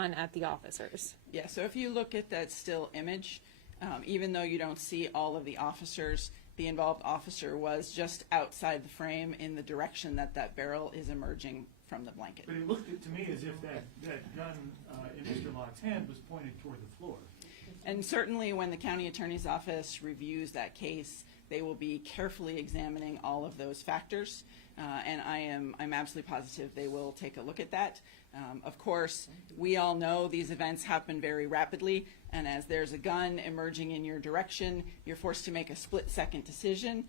gun at the officers. Yeah, so if you look at that still image, even though you don't see all of the officers, the involved officer was just outside the frame in the direction that that barrel is emerging from the blanket. But it looked to me as if that gun in Mr. Locke's hand was pointed toward the floor. And certainly when the county attorney's office reviews that case, they will be carefully examining all of those factors. And I'm absolutely positive they will take a look at that. Of course, we all know these events happen very rapidly, and as there's a gun emerging in your direction, you're forced to make a split-second decision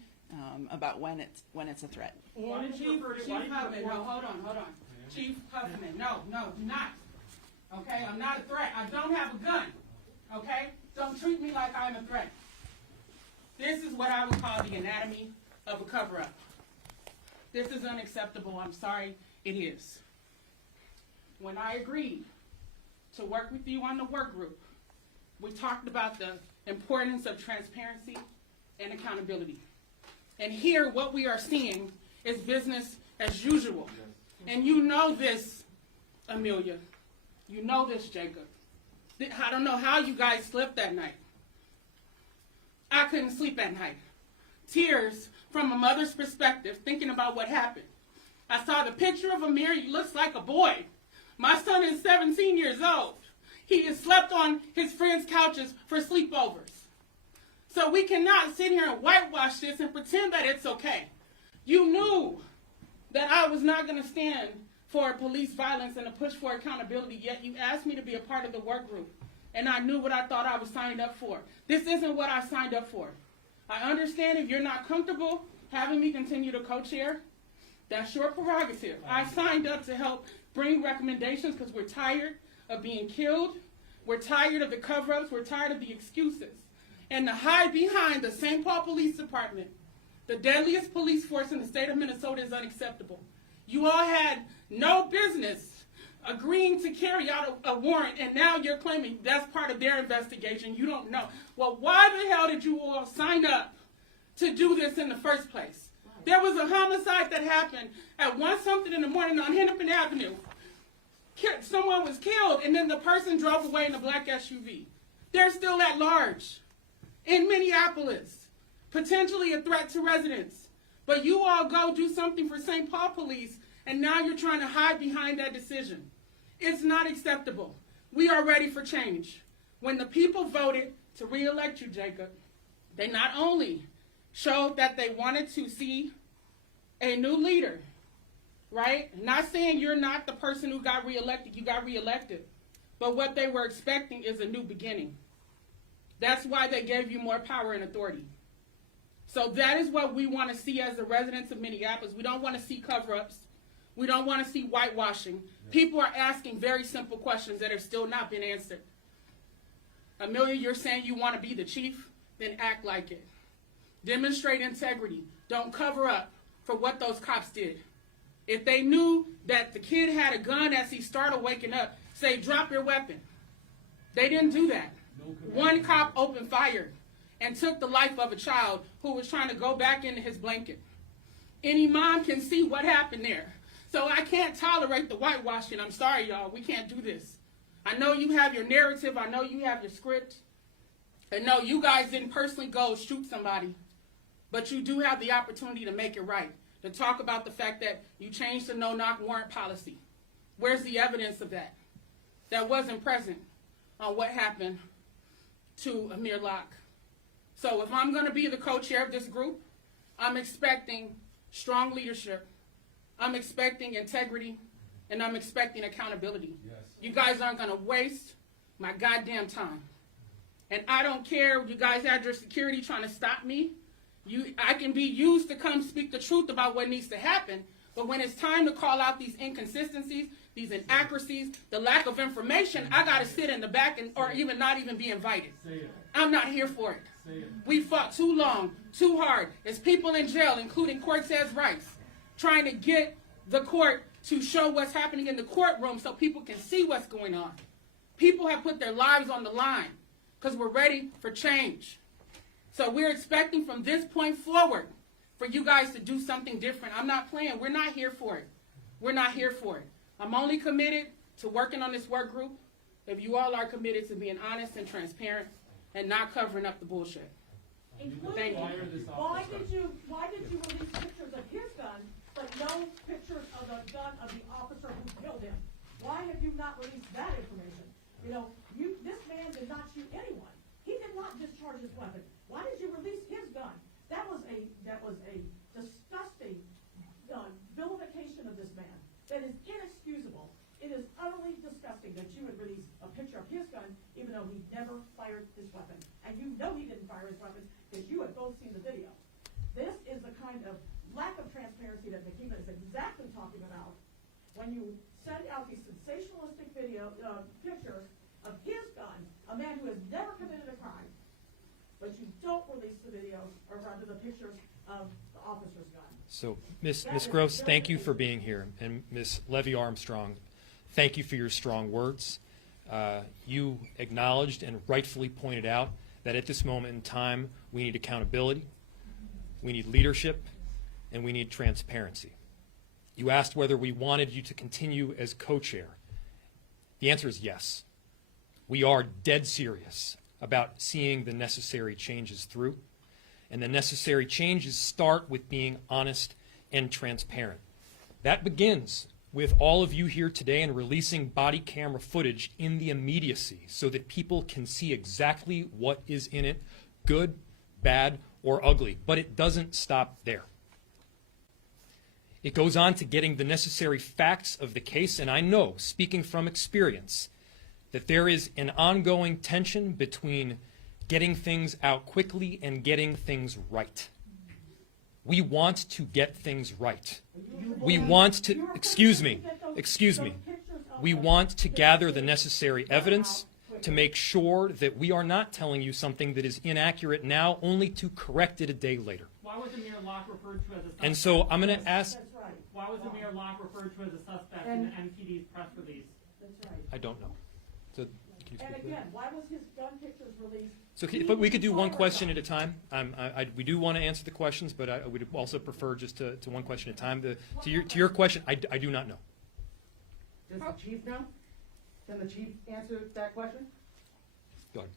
about when it's a threat. And Chief Huffman, no, hold on. Chief Huffman, no, do not. Okay, I'm not a threat. I don't have a gun. Okay, don't treat me like I'm a threat. This is what I would call the anatomy of a cover-up. This is unacceptable. I'm sorry, it is. When I agreed to work with you on the work group, we talked about the importance of transparency and accountability. And here, what we are seeing is business as usual. And you know this, Amelia. You know this, Jacob. I don't know how you guys slept that night. I couldn't sleep at night. Tears from a mother's perspective, thinking about what happened. I saw the picture of Amir. He looks like a boy. My son is 17 years old. He has slept on his friends' couches for sleepovers. So we cannot sit here and whitewash this and pretend that it's okay. You knew that I was not going to stand for police violence and a push for accountability, yet you asked me to be a part of the work group. And I knew what I thought I was signed up for. This isn't what I signed up for. I understand if you're not comfortable having me continue to co-chair, that's your prerogative. I signed up to help bring recommendations because we're tired of being killed. We're tired of the cover-ups. We're tired of the excuses. And to hide behind the St. Paul Police Department, the deadliest police force in the state of Minnesota, is unacceptable. You all had no business agreeing to carry out a warrant, and now you're claiming that's part of their investigation. You don't know. Well, why the hell did you all sign up to do this in the first place? There was a homicide that happened at 1-something in the morning on Hennepin Avenue. Someone was killed, and then the person drove away in a black SUV. They're still at large in Minneapolis, potentially a threat to residents. But you all go do something for St. Paul Police, and now you're trying to hide behind that decision. It's not acceptable. We are ready for change. When the people voted to re-elect you, Jacob, they not only showed that they wanted to see a new leader, right? Not saying you're not the person who got re-elected, you got re-elected. But what they were expecting is a new beginning. That's why they gave you more power and authority. So that is what we want to see as the residents of Minneapolis. We don't want to see cover-ups. We don't want to see whitewashing. People are asking very simple questions that have still not been answered. Amelia, you're saying you want to be the chief? Then act like it. Demonstrate integrity. Don't cover up for what those cops did. If they knew that the kid had a gun as he started waking up, say, drop your weapon. They didn't do that. One cop opened fire and took the life of a child who was trying to go back into his blanket. Any mom can see what happened there. So I can't tolerate the whitewashing. I'm sorry, y'all. We can't do this. I know you have your narrative. I know you have your script. And no, you guys didn't personally go shoot somebody. But you do have the opportunity to make it right. To talk about the fact that you changed the no-knock warrant policy. Where's the evidence of that? That wasn't present on what happened to Amir Locke. So if I'm going to be the co-chair of this group, I'm expecting strong leadership. I'm expecting integrity, and I'm expecting accountability. Yes. You guys aren't going to waste my goddamn time. And I don't care if you guys had your security trying to stop me. I can be used to come speak the truth about what needs to happen, but when it's time to call out these inconsistencies, these inaccuracies, the lack of information, I got to sit in the back or even not even be invited. I'm not here for it. We fought too long, too hard, as people in jail, including Cortez Rice, trying to get the court to show what's happening in the courtroom so people can see what's going on. People have put their lives on the line because we're ready for change. So we're expecting from this point forward for you guys to do something different. I'm not playing. We're not here for it. We're not here for it. I'm only committed to working on this work group. if you all are committed to being honest and transparent and not covering up the bullshit. Including, Thank you. why did you release pictures of his gun, but no pictures of the gun of the officer who killed him? Why have you not released that information? You know, this man did not shoot anyone. He did not discharge his weapon. Why did you release his gun? That was a disgusting vilification of this man. That is inexcusable. It is utterly disgusting that you would release a picture of his gun, even though he never fired his weapon. And you know he didn't fire his weapon because you have both seen the video. This is the kind of lack of transparency that Makima is exactly talking about when you send out these sensationalistic pictures of his gun, a man who has never committed a crime, but you don't release the videos, or rather the pictures of the officer's gun. So, Ms. Gross, thank you for being here. And Ms. Levy-Armstrong, thank you for your strong words. You acknowledged and rightfully pointed out that at this moment in time, we need accountability, we need leadership, and we need transparency. You asked whether we wanted you to continue as co-chair. The answer is yes. We are dead serious about seeing the necessary changes through. And the necessary changes start with being honest and transparent. That begins with all of you here today and releasing body camera footage in the immediacy so that people can see exactly what is in it, good, bad, or ugly. But it doesn't stop there. It goes on to getting the necessary facts of the case, and I know, speaking from experience, that there is an ongoing tension between getting things out quickly and getting things right. We want to get things right. We want to, excuse me, we want to gather the necessary evidence to make sure that we are not telling you something that is inaccurate now, only to correct it a day later. Why was Amir Locke referred to as a suspect? And so I'm going to ask, Why was Amir Locke referred to as a suspect in the MPD's press release? That's right. I don't know. So, can you And speak? again, why was his gun pictures released? So, but we could do one question at a time. We do want to answer the questions, but I would also prefer just to one question at a time. To your question, I do not know. Does the chief know? Can the chief answer that question? Go ahead.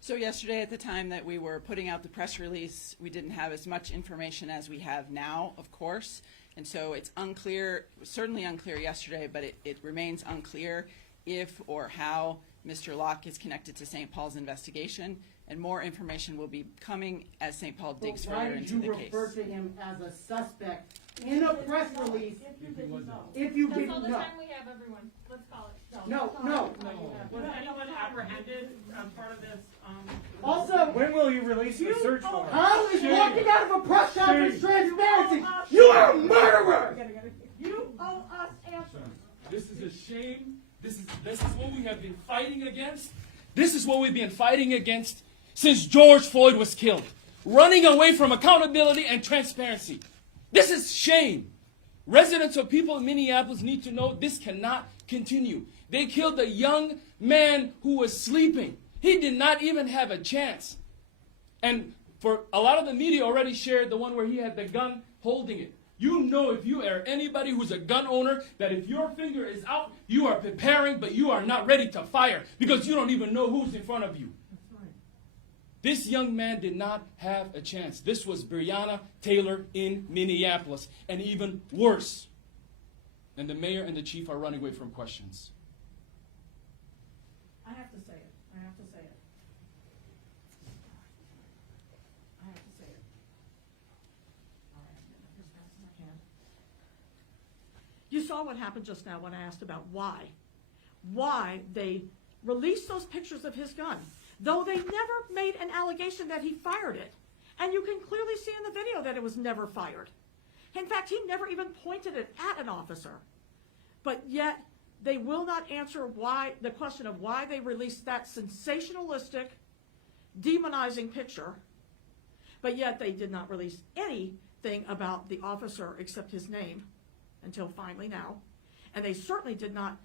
So yesterday, at the time that we were putting out the press release, we didn't have as much information as we have now, of course. And so it's unclear, certainly unclear yesterday, but it remains unclear if or how Mr. Locke is connected to St. Paul's investigation. And more information will be coming as St. Paul digs further into the case. Why did you refer to him as a suspect in a press release If you didn't know. if you That's didn't all the know? time we have, everyone. Let's call it. No. Was anyone apprehended as part of this? Also, When will you release the search warrant? Carl is Shame. walking out of a press conference Shame. transparency. You are a murderer! You owe us answers. This is a shame. This is what we have been fighting against. This is what we've been fighting against since George Floyd was killed. Running away from accountability and transparency. This is shame. Residents or people in Minneapolis need to know this cannot continue. They killed a young man who was sleeping. He did not even have a chance. And for a lot of the media already shared the one where he had the gun holding it. You know, if you are anybody who's a gun owner, that if your finger is out, you are preparing, but you are not ready to fire because you don't even know who's in front of you. This young man did not have a chance. This was Breonna Taylor in Minneapolis. And even worse. And the mayor and the chief are running away from questions. I have to say it. I have to say it. I have to say it. All right, I'm getting this as fast as I can. You saw what happened just now when I asked about why they released those pictures of his gun, though they never made an allegation that he fired it. And you can clearly see in the video that it was never fired. In fact, he never even pointed it at an officer. But yet, they will not answer the question of why they released that sensationalistic, demonizing picture, but yet they did not release anything about the officer except his name until finally now. And they certainly did not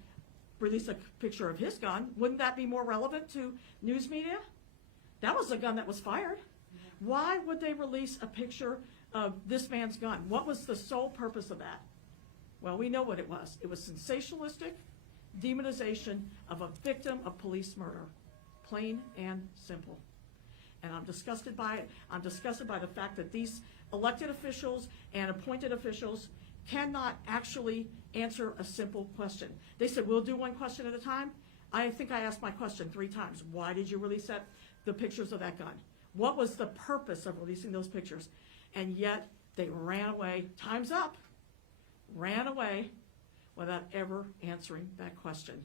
release a picture of his gun. Wouldn't that be more relevant to news media? That was a gun that was fired. Why would they release a picture of this man's gun? What was the sole purpose of that? Well, we know what it was. It was sensationalistic demonization of a victim of police murder. Plain and simple. And I'm disgusted by it. I'm disgusted by the fact that these elected officials and appointed officials cannot actually answer a simple question. They said, we'll do one question at a time. I think I asked my question 3 times. Why did you release the pictures of that gun? What was the purpose of releasing those pictures? And yet they ran away. Time's up. Ran away without ever answering that question.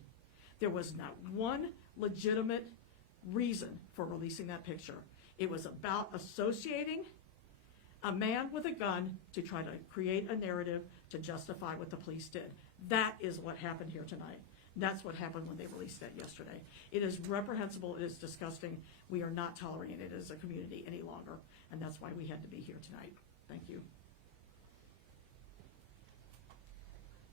There was not one legitimate reason for releasing that picture. It was about associating a man with a gun to try to create a narrative to justify what the police did. That is what happened here tonight. That's what happened when they released that yesterday. It is reprehensible. It is disgusting. We are not tolerating it as a community any longer, and that's why we had to be here tonight. Thank you.